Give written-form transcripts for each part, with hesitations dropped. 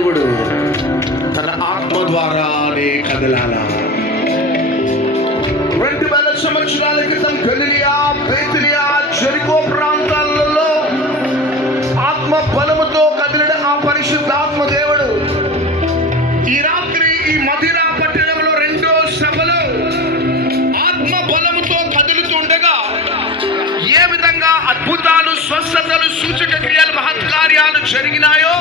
దేవుడు తన ఆత్మ ద్వారానే కదలాలా. 2000 సంవత్సరాల క్రితం గలిలియా, బేతనియా, జెరికో ప్రాంతాలలో ఆత్మ బలముతో కదిలిన ఆ పరిశుద్ధాత్మ దేవుడు ఈ రాత్రి ఈ మదిరా పట్టణంలో రెండో సభలో ఆత్మ బలముతో కదులుతుండగా ఏ విధంగా అద్భుతాలు, స్వస్థతలు, సూచక క్రియలు, మహత్కార్యాలు జరిగినాయో,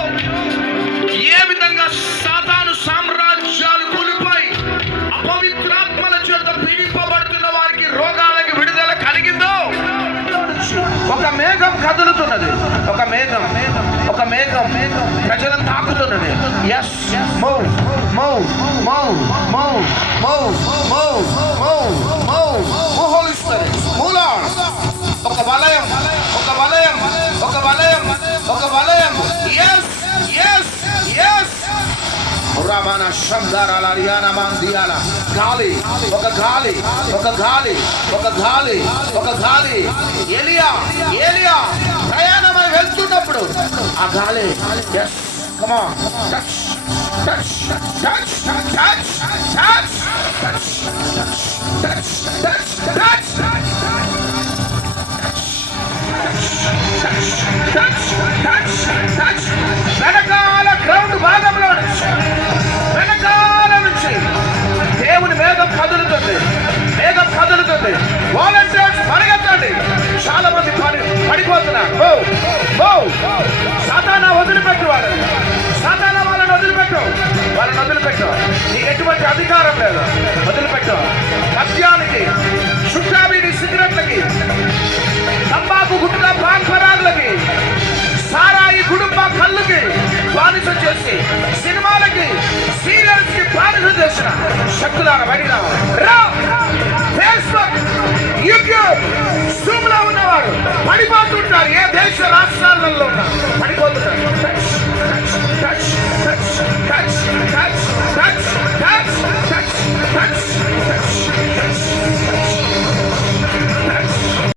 ఏ విధంగా సాతాను సామ్రాజ్యాలు కూలిపోయి అపవిత్రాత్మల చేత పీడింపబడుతున్న వారికి రోగాలకి విడుదల కలిగిందో, ఒక మేఘం కదులుతున్నది. ఒక మేఘం ప్రజలను తాకుతున్నది. Yes, move move move move move move move move holy spirit, move lord. ఒక వలయం, ఒక వలయం, ఒక వలయం, ఒక వలయం. ఎస్ ఎస్ ఎస్ రామాన శబ్దారాల రియానా మాందియాల గాలి, ఒక గాలి, ఒక గాలి, ఒక గాలి, ఒక గాలి. ఏలియా ప్రయాణమై వెళ్తున్నప్పుడు ఆ గాలి. Yes, come on, touch touch touch touch touch touch touch touch touch. వెనకాల గ్రౌండ్ భాగంలో వెనకాల నుంచి దేవుని మేఘం కదులుతుంది. వాలంటీర్స్ పరిగెత్తండి. చాలా మంది పడిపోతున్నారు. సాతానా వదిలిపెట్టు వాళ్ళని, వాళ్ళని వదిలిపెట్టు. నీకు ఎటువంటి అధికారం లేదు, వదిలిపెట్టు. మద్యానికి, చుట్టాబీడి సిగరెట్లకి, తంబాకు, గుట్కా, పాన్ పరాగులకి